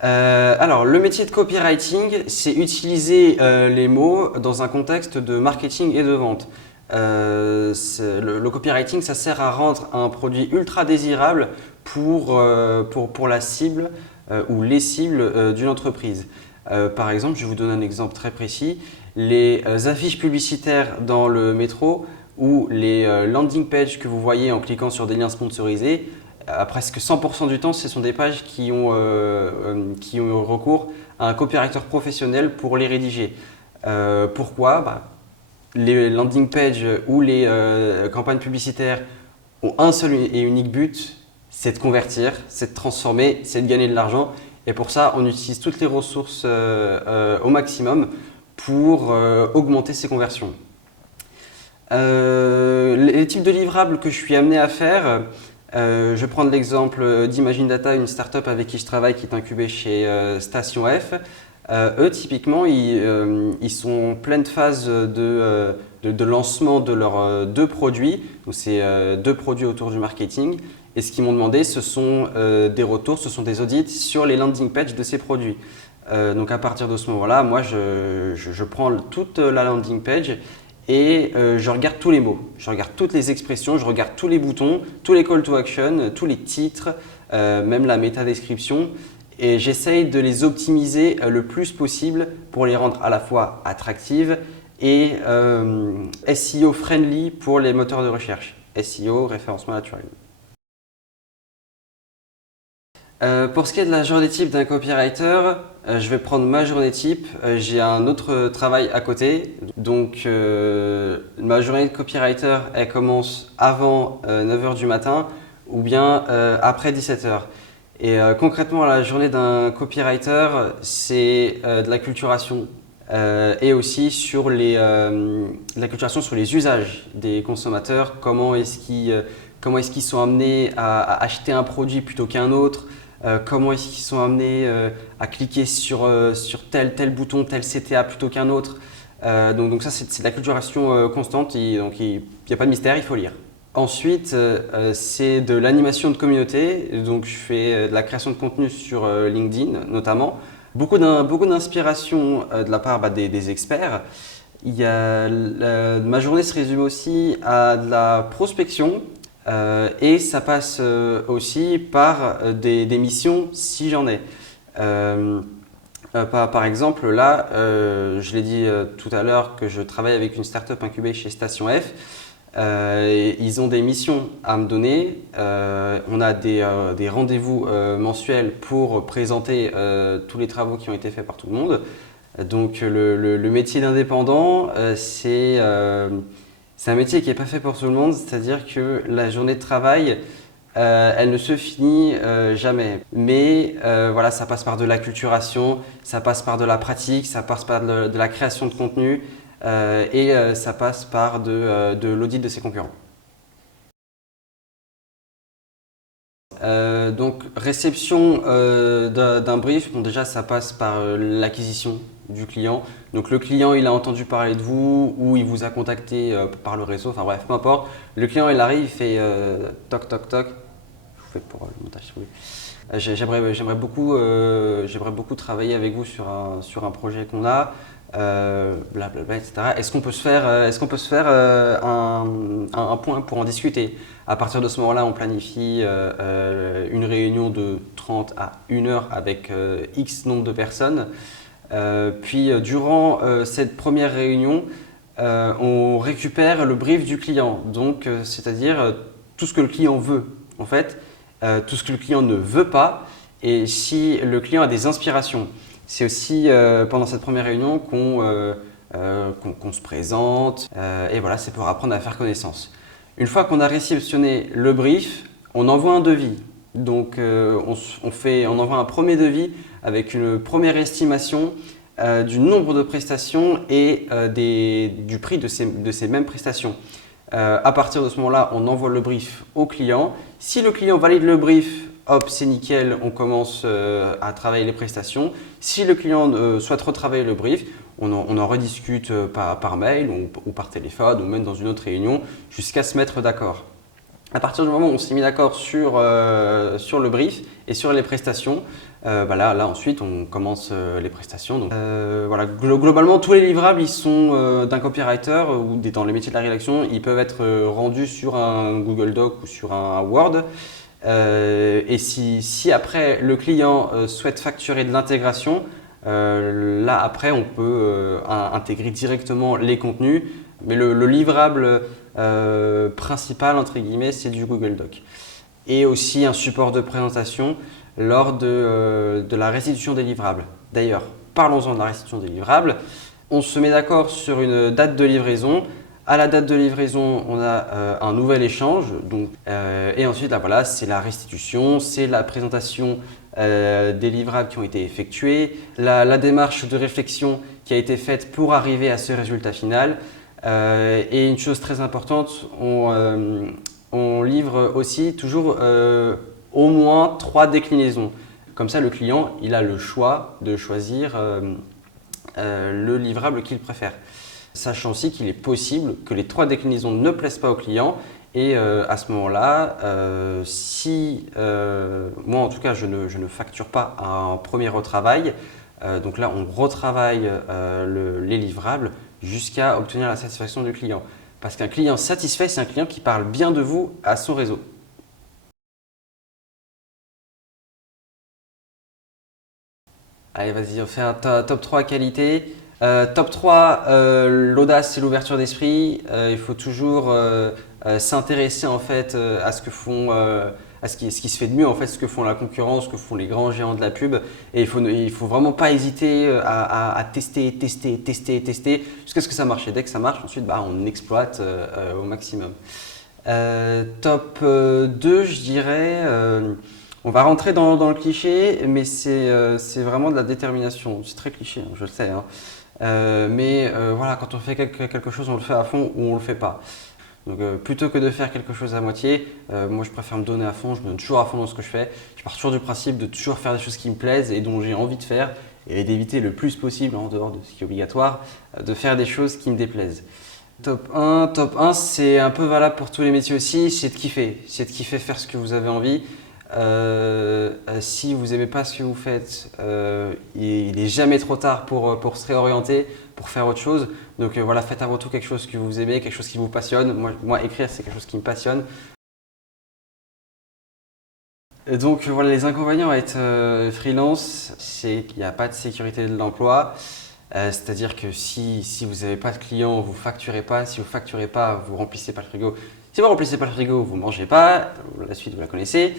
Alors, le métier de copywriting, c'est utiliser les mots dans un contexte de marketing et de vente. Le copywriting, ça sert à rendre un produit ultra désirable pour la cible ou les cibles d'une entreprise. Par exemple, je vais vous donner un exemple très précis. Les affiches publicitaires dans le métro ou les landing pages que vous voyez en cliquant sur des liens sponsorisés, à presque 100% du temps, ce sont des pages qui ont recours à un copywriter professionnel pour les rédiger. Pourquoi? Les landing pages ou les campagnes publicitaires ont un seul et unique but, c'est de convertir, c'est de transformer, c'est de gagner de l'argent. Et pour ça, on utilise toutes les ressources au maximum pour augmenter ces conversions. Les types de livrables que je suis amené à faire, je vais prendre l'exemple d'Imagine Data, une startup avec qui je travaille qui est incubée chez Station F. Eux, typiquement, ils sont en pleine phase de lancement de leurs deux produits. Donc, c'est deux produits autour du marketing. Et ce qu'ils m'ont demandé, ce sont des retours, ce sont des audits sur les landing pages de ces produits. Donc, à partir de ce moment-là, moi, je prends toute la landing page et je regarde tous les mots, je regarde toutes les expressions, je regarde tous les boutons, tous les call to action, tous les titres, même la métadescription. Et j'essaye de les optimiser le plus possible pour les rendre à la fois attractives et SEO friendly pour les moteurs de recherche. SEO, référencement naturel. Pour ce qui est de la journée type d'un copywriter, je vais prendre ma journée type. J'ai un autre travail à côté. Donc, ma journée de copywriter, elle commence avant 9h du matin ou bien après 17h. Et concrètement, la journée d'un copywriter, c'est de l'acculturation et aussi sur l'acculturation sur les usages des consommateurs. Comment est-ce qu'ils sont amenés à acheter un produit plutôt qu'un autre? Comment est-ce qu'ils sont amenés à cliquer sur tel bouton, tel CTA plutôt qu'un autre? Donc ça, c'est de l'acculturation constante. Donc il n'y a pas de mystère, il faut lire. Ensuite, c'est de l'animation de communauté. Donc, je fais de la création de contenu sur LinkedIn notamment. Beaucoup d'inspiration de la part des experts. Ma journée se résume aussi à de la prospection et ça passe aussi par des missions si j'en ai. Par exemple, là, je l'ai dit tout à l'heure que je travaille avec une startup incubée chez Station F. Ils ont des missions à me donner. On a des rendez-vous mensuels pour présenter tous les travaux qui ont été faits par tout le monde. Donc le métier d'indépendant, c'est un métier qui n'est pas fait pour tout le monde, c'est-à-dire que la journée de travail, elle ne se finit jamais. Mais voilà, ça passe par de l'acculturation, ça passe par de la pratique, ça passe par de la création de contenu. Et ça passe par de l'audit de ses concurrents. Donc réception d'un brief, bon, déjà ça passe par l'acquisition du client. Donc le client il a entendu parler de vous ou il vous a contacté par le réseau, enfin bref, peu importe. Le client il arrive, il fait toc toc toc. Je vous fais pour le montage si vous voulez. J'aimerais beaucoup travailler avec vous sur un projet qu'on a. Blablabla, etc. Est-ce qu'on peut se faire un point pour en discuter? À partir de ce moment-là, on planifie une réunion de 30 à 1 heure avec X nombre de personnes. Puis durant cette première réunion, on récupère le brief du client. Donc, c'est-à-dire tout ce que le client veut, en fait, tout ce que le client ne veut pas, et si le client a des inspirations. C'est aussi pendant cette première réunion qu'on se présente et voilà, c'est pour apprendre à faire connaissance. Une fois qu'on a réceptionné le brief, on envoie un devis. Donc on envoie un premier devis avec une première estimation du nombre de prestations et du prix de ces mêmes prestations. À partir de ce moment-là, on envoie le brief au client. Si le client valide le brief, hop, c'est nickel, on commence à travailler les prestations. Si le client souhaite retravailler le brief, on en rediscute par mail ou par téléphone ou même dans une autre réunion jusqu'à se mettre d'accord. À partir du moment où on s'est mis d'accord sur le brief et sur les prestations, Là ensuite on commence les prestations. Donc, voilà, globalement tous les livrables ils sont d'un copywriter ou dans les métiers de la rédaction, ils peuvent être rendus sur un Google Doc ou sur un Word. Et si après le client souhaite facturer de l'intégration, là après on peut intégrer directement les contenus, mais le livrable principal entre guillemets c'est du Google Doc. Et aussi un support de présentation lors de la restitution des livrables. D'ailleurs, parlons-en de la restitution des livrables. On se met d'accord sur une date de livraison. À la date de livraison, on a un nouvel échange. Et ensuite, là, voilà, c'est la restitution, c'est la présentation des livrables qui ont été effectués, la démarche de réflexion qui a été faite pour arriver à ce résultat final. Et une chose très importante, on livre aussi toujours au moins 3 déclinaisons. Comme ça, le client il a le choix de choisir le livrable qu'il préfère. Sachant aussi qu'il est possible que les 3 déclinaisons ne plaisent pas au client et à ce moment-là, moi en tout cas je ne facture pas un premier retravail, donc là on retravaille les livrables jusqu'à obtenir la satisfaction du client. Parce qu'un client satisfait, c'est un client qui parle bien de vous à son réseau. Allez, vas-y, on fait un top 3 qualité. Top 3, l'audace et l'ouverture d'esprit. Il faut toujours s'intéresser en fait à ce que font, à ce qui se fait de mieux, en fait, ce que font la concurrence, ce que font les grands géants de la pub. Et il faut vraiment pas hésiter à tester jusqu'à ce que ça marche. Et dès que ça marche, ensuite, on exploite au maximum. Top 2, je dirais. On va rentrer dans le cliché, mais c'est vraiment de la détermination. C'est très cliché, hein, je le sais. Hein. Voilà, quand on fait quelque chose, on le fait à fond ou on le fait pas. Donc plutôt que de faire quelque chose à moitié, moi je préfère me donner à fond, je me donne toujours à fond dans ce que je fais. Je pars toujours du principe de toujours faire des choses qui me plaisent et dont j'ai envie de faire et d'éviter le plus possible, en dehors de ce qui est obligatoire, de faire des choses qui me déplaisent. Top 1, c'est un peu valable pour tous les métiers aussi, c'est de kiffer. C'est de kiffer faire ce que vous avez envie. Si vous n'aimez pas ce que vous faites, il n'est jamais trop tard pour se réorienter, pour faire autre chose. Donc voilà, faites avant tout quelque chose que vous aimez, quelque chose qui vous passionne. Moi écrire, c'est quelque chose qui me passionne. Et donc voilà, les inconvénients à être freelance, c'est qu'il n'y a pas de sécurité de l'emploi. C'est-à-dire que si vous n'avez pas de clients, vous ne facturez pas. Si vous ne facturez pas, vous ne remplissez pas le frigo. Si vous ne remplissez pas le frigo, vous ne mangez pas. La suite, vous la connaissez.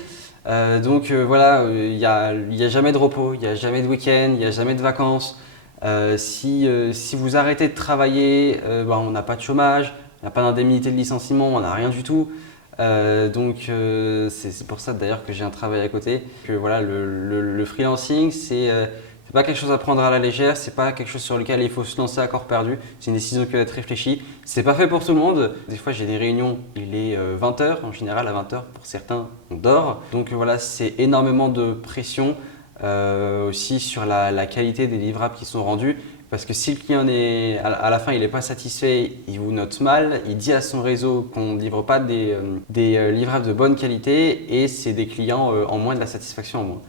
Voilà, il n'y a jamais de repos, il n'y a jamais de week-end, il n'y a jamais de vacances. Si vous arrêtez de travailler, on n'a pas de chômage, on n'a pas d'indemnité de licenciement, on n'a rien du tout. C'est pour ça d'ailleurs que j'ai un travail à côté. Que voilà, le freelancing, c'est pas quelque chose à prendre à la légère, c'est pas quelque chose sur lequel il faut se lancer à corps perdu. C'est une décision qui doit être réfléchie. C'est pas fait pour tout le monde. Des fois, j'ai des réunions, il est 20h. En général, à 20h, pour certains, on dort. Donc voilà, c'est énormément de pression aussi sur la qualité des livrables qui sont rendus. Parce que si le client à la fin il n'est pas satisfait, il vous note mal, il dit à son réseau qu'on ne livre pas des livrables de bonne qualité et c'est des clients en moins, de la satisfaction en moins.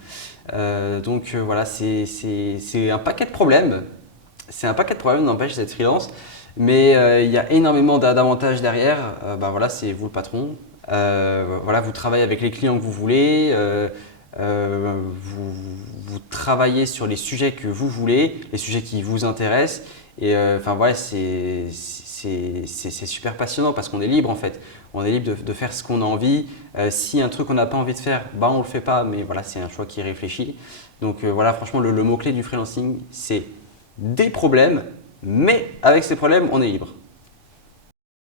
Voilà, c'est un paquet de problèmes. C'est un paquet de problèmes, n'empêche, cette freelance. Mais il y a énormément d'avantages derrière. Voilà, c'est vous le patron. Voilà, vous travaillez avec les clients que vous voulez. Vous travaillez sur les sujets que vous voulez, les sujets qui vous intéressent. Et voilà, c'est super passionnant parce qu'on est libre en fait. On est libre de faire ce qu'on a envie. Si un truc qu'on n'a pas envie de faire, on ne le fait pas, mais voilà, c'est un choix qui est réfléchi. Donc voilà, franchement, le mot-clé du freelancing, c'est des problèmes, mais avec ces problèmes, on est libre.